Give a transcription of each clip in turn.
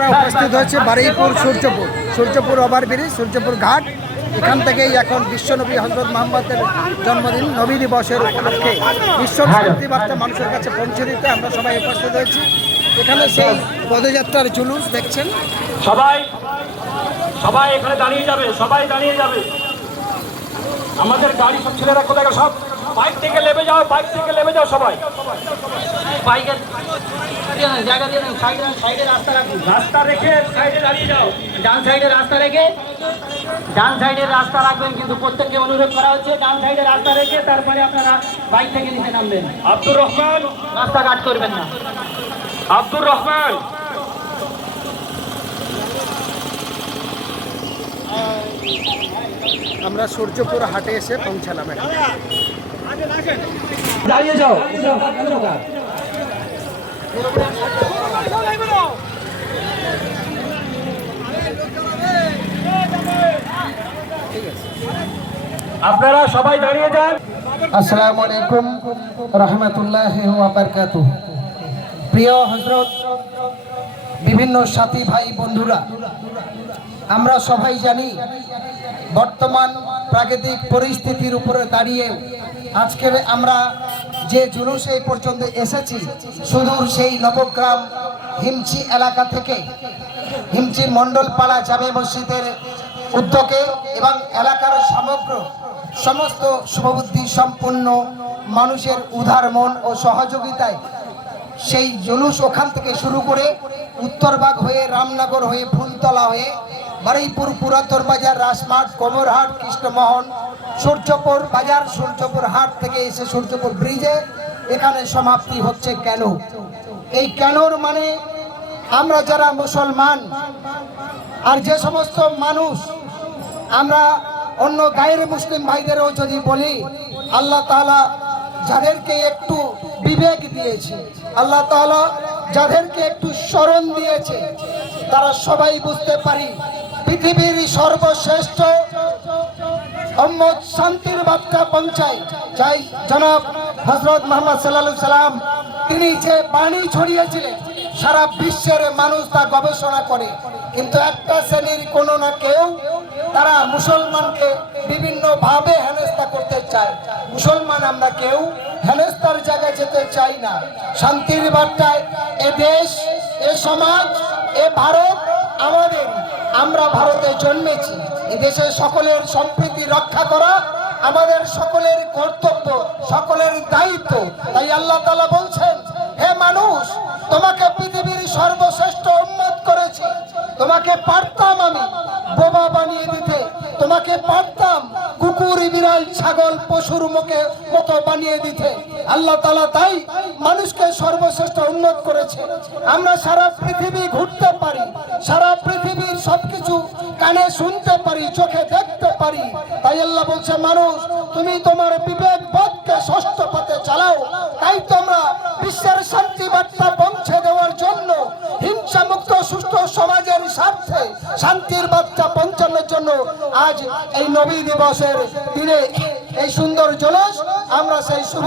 আমরা উপস্থিত হয়েছি বারুইপুর সূর্যপুর ওভারব্রিজ, সূর্যপুর ঘাট। এখান থেকেই এখন বিশ্বনবী হযরত মুহাম্মদের জন্মদিন, নবী দিবসের উপলক্ষে বিশ্ব শান্তি বার্তা মানুষের কাছে পৌঁছে দিতে আমরা সবাই উপস্থিত হয়েছি। এখানে সেই পদযাত্রার জুলুস দেখছেন। সবাই এখানে দাঁড়িয়ে যাবে, সবাই দাঁড়িয়ে যাবে। আমাদের গাড়ি সব ছেলেরা কোথায় গেল? সব বাইক থেকে নেমে যাও, বাইক থেকে নেমে যাও সবাই। বাইকের জায়গা দিয়ে সাইডে রাস্তা রেখে সাইডে দাঁড়িয়ে যাও। ডান সাইডে রাস্তা রেখে, ডান সাইডের রাস্তা রাখবেন, কিন্তু প্রত্যেককে অনুরোধ করা হচ্ছে ডান সাইডে রাস্তা রেখে তারপরে আপনারা বাইক থেকে নিচে নামবেন। আব্দুর রহমান, রাস্তা কাট করবেন না। আব্দুর রহমান, আমরা সূর্যপুর হাটে এসে পৌঁছালাম। দাঁড়িয়ে যাও। আপনারা সবাই দাঁড়িয়ে যান। আসসালামু আলাইকুম রাহমাতুল্লাহি ওয়া বারাকাতুহু। প্রিয় হযরত, বিভিন্ন সাথী ভাই বন্ধুরা, আমরা সবাই জানি বর্তমান প্রাকৃতিক পরিস্থিতির উপরে দাঁড়িয়ে আজকে আমরা যে জুলুসে পর্যন্ত এসেছি, সুদূর সেই নবগ্রাম হিমচি এলাকা থেকে, হিমচি মণ্ডলপাড়া জামে মসজিদের উদ্যোগে এবং এলাকার সমস্ত শুভবুদ্ধি সম্পন্ন মানুষের উদার মন ও সহযোগিতায় সেই জুলুস ওখান থেকে শুরু করে উত্তরবাগ হয়ে, রামনগর হয়ে, ফুলতলা হয়ে, বারুইপুর পুরাতন বাজার, রাসমাঠ, কোমরহাট, কৃষ্ণমোহন, সূর্যপুর বাজার, সূর্যপুর হাট থেকে এসে সূর্যপুর ব্রিজে এখানে সমাপ্তি হচ্ছে। কেন? এই কেনর মানে আমরা যারা মুসলমান আর যে সমস্ত মানুষ, আমরা অন্য গায়ের মুসলিম ভাইদেরও যদি বলি, আল্লাহ তাআলা যাদেরকে একটু বিবেক দিয়েছে, আল্লাহ তাআলা যাদেরকে একটু স্মরণ দিয়েছে, তারা সবাই বুঝতে পারি পৃথিবীর সর্বশ্রেষ্ঠ উম্মত শান্তির বার্তা পৌঁছায় চাই জনাব হযরত মুহাম্মদ সাল্লাল্লাহু আলাইহি সাল্লাম। তিনি যে বাণী ছড়িয়েছিলেন, সারা বিশ্বের মানুষ তা গবেষণা করে, কিন্তু একটা শ্রেণীর কোনো না কেউ তারা মুসলমানকে বিভিন্ন ভাবে হেনস্থা করতে চায়। মুসলমান আমরা কেউ হেনস্থার জায়গায় যেতে চাই না। শান্তির বার্তায় এ দেশ, এ সমাজ, এ ভারত আমাদের, আমরা ভারতে জন্মেছি। এ দেশের সকলের সম্প্রীতি রক্ষা করা আমাদের সকলের কর্তব্য, সকলের দায়িত্ব। তাই আল্লাহ তাআলা বলছেন, হে মানুষ, তোমাকে পৃথিবীর সর্বশ্রেষ্ঠ উম্মত করেছি। তোমাকে পারতাম আমি বোবা বানিয়ে দিতে, তোমাকে পারতাম কুকুর, বিড়াল, ছাগল, পশুর মতো বানিয়ে দিতে। আল্লাহ তাআলা তাই মানুষকে সর্বশ্রেষ্ঠ উন্নত করেছে। আমরা সারা পৃথিবী ঘুরতে পারি, সারা পৃথিবীর সবকিছু কানে শুনতে পারি, চোখে দেখতে পারি। তাই আল্লাহ বলছে, মানুষ তুমি তোমার বিবেক বোধকে ষষ্ঠ পথে চালাও। তাই তোমরা বিশ্বের শান্তি বার্তা পৌঁছে দেওয়ার জন্য, হিংসা মুক্ত সুস্থ সমাজের স্বার্থে শান্তির বার্তা পৌঁছানোর জন্য আজ এই নবী দিবসের দিনে এই সুন্দর জলস আমরা সেই শুভ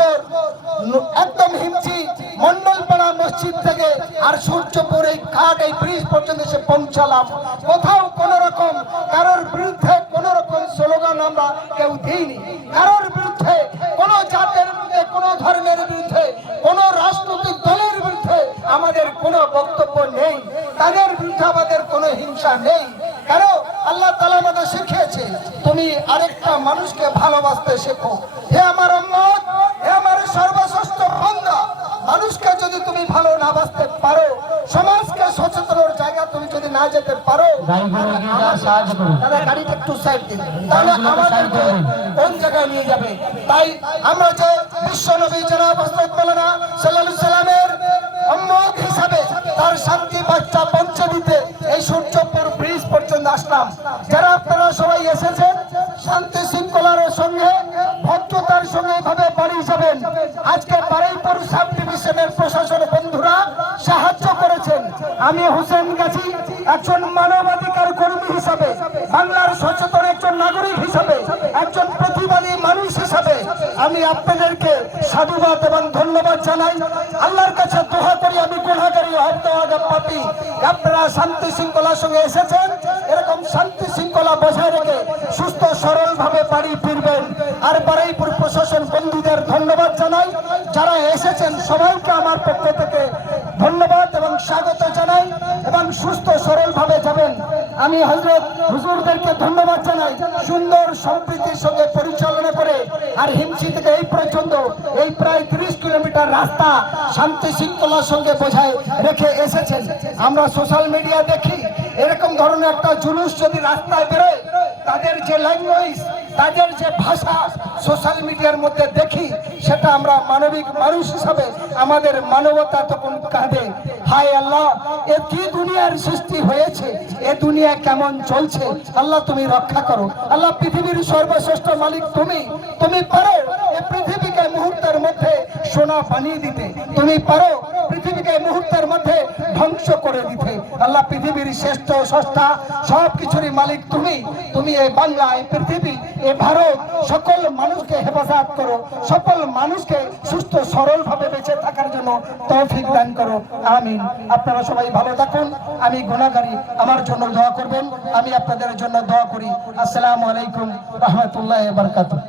একদম হিমচি মণ্ডলপাড়া মসজিদ থেকে আর সূর্যপুর এই ঘাট, এই ব্রিজ পর্যন্ত এসে পৌঁছালাম। কোথাও কোনো রকম কারোর বিরুদ্ধে কোনো রকম স্লোগান আমরা কেউ দিইনি। কারোর বিরুদ্ধে, কোনো জাতের বিরুদ্ধে, কোনো ধর্মের বিরুদ্ধে, কোনো রাজনৈতিক দলের বিরুদ্ধে আমাদের কোনো বক্তব্য নেই। তাদের বিরুদ্ধে আমাদের কোনো হিংসা নেই। কারণ আল্লাহ তাআলা আমাদের শিখিয়েছে, তুমি আরেকটা মানুষকে ভালোবাসতে শেখো। হে আমার উম্মত, হে আমার সর্বশ্রেষ্ঠ বান্দা, মানুষকে যদি তুমি ভালো না বাসতে পারো, সমাজকে সচেতনের জায়গা তুমি যদি না যেতে পারো, তাহলে গাড়িটা একটু সাইড দিন, তাহলে আমাদেরকে কোন জায়গায় নিয়ে যাবে? তাই আমরা যে বিশ্বনবী জনাব হযরত মাওলানা সাল্লাল্লাহু আলাইহি সাল্লামের উম্মত হিসাবে তার শান্তি বার্তা পৌঁছে দিতে এই সূর্যপুর ব্রিজ পর্যন্ত আসলাম। যারা আপনারা সবাই এসেছেন, শান্তি শৃঙ্খলার সঙ্গে, ভদ্রতার সঙ্গে এভাবে বাড়ি যাবেন। আজকে বারুইপুর সাব ডিভিশনের প্রশাসন বন্ধুরা সাহায্য করেছেন। আমি হোসেন গাজী একজন মানবাধিকার কর্মী হিসাবে, বাংলার সচেতন একজন নাগরিক হিসাবে, একজন প্রতিবাদী মানুষ হিসাবে আমি আপনাদেরকে সাধুবাদ এবং ধন্যবাদ জানাই। আল্লাহর কাছে দোয়া করি, আমি গুনাহগারী পাপী, আপনারা শান্তি শৃঙ্খলার সঙ্গে এসেছেন, এরকম শান্তি শৃঙ্খলা বজায় রেখে সুস্থ সরল ভাবে বাড়ি ফিরবেন। আর বারুইপুর প্রশাসন বন্ধুদের ধন্যবাদ জানাই, যারা এসেছেন সবাইকে আমার পক্ষ থেকে ধন্যবাদ এবং স্বাগত জানাই, এবং সুস্থ সরল ভাবে যাবেন। আমি হযরত হুজুরদেরকে ধন্যবাদ জানাই, সুন্দর সম্প্রীতির সঙ্গে পরিচালনা করে আর হিমসি থেকে এই পর্যন্ত এই প্রায় 30 কিলোমিটার রাস্তা শান্তি শৃঙ্খলার সঙ্গে বজায় রেখে এসেছেন। আমরা সোশ্যাল মিডিয়া দেখি এরকম ধরনের একটা জুলুস যদি রাস্তায় বেরোয়, তাদের যে ল্যাঙ্গুয়েজ, তাদের যে ভাষা সোশ্যাল মিডিয়ার মধ্যে দেখি, সেটা আমরা মানবিক মানুষ হিসাবে আমাদের মানবতা তখন কাঁদে। হায় আল্লাহ, এ কি দুনিয়ার সৃষ্টি হয়েছে, এ দুনিয়া কেমন চলছে, আল্লাহ তুমি রক্ষা করো। আল্লাহ, পৃথিবীর সর্বশ্রেষ্ঠ মালিক তুমি, তুমি পারো এই পৃথিবীকে মুহূর্তের মধ্যে সোনা বানিয়ে দিতে, তুমি পারো পৃথিবীকে মুহূর্তের মধ্যে ধ্বংস করে দিতে। আল্লাহ, পৃথিবীর শ্রেষ্ঠ স্রষ্টা, সব কিছুরই মালিক তুমি। তুমি এই বাংলা, এই পৃথিবী, এই ভারত, সকল মানুষকে হেফাজত করো, সকল মানুষকে সুস্থ সরল ভাবে বেঁচে থাকার জন্য তৌফিক দান করো, আমিন। আপনারা সবাই ভালো থাকুন, আমি গুনাহগারী, আমার জন্য দোয়া করবেন, আমি আপনাদের জন্য দোয়া করি। আসসালামু আলাইকুম রাহমাতুল্লাহি ওয়া বারাকাতুহু।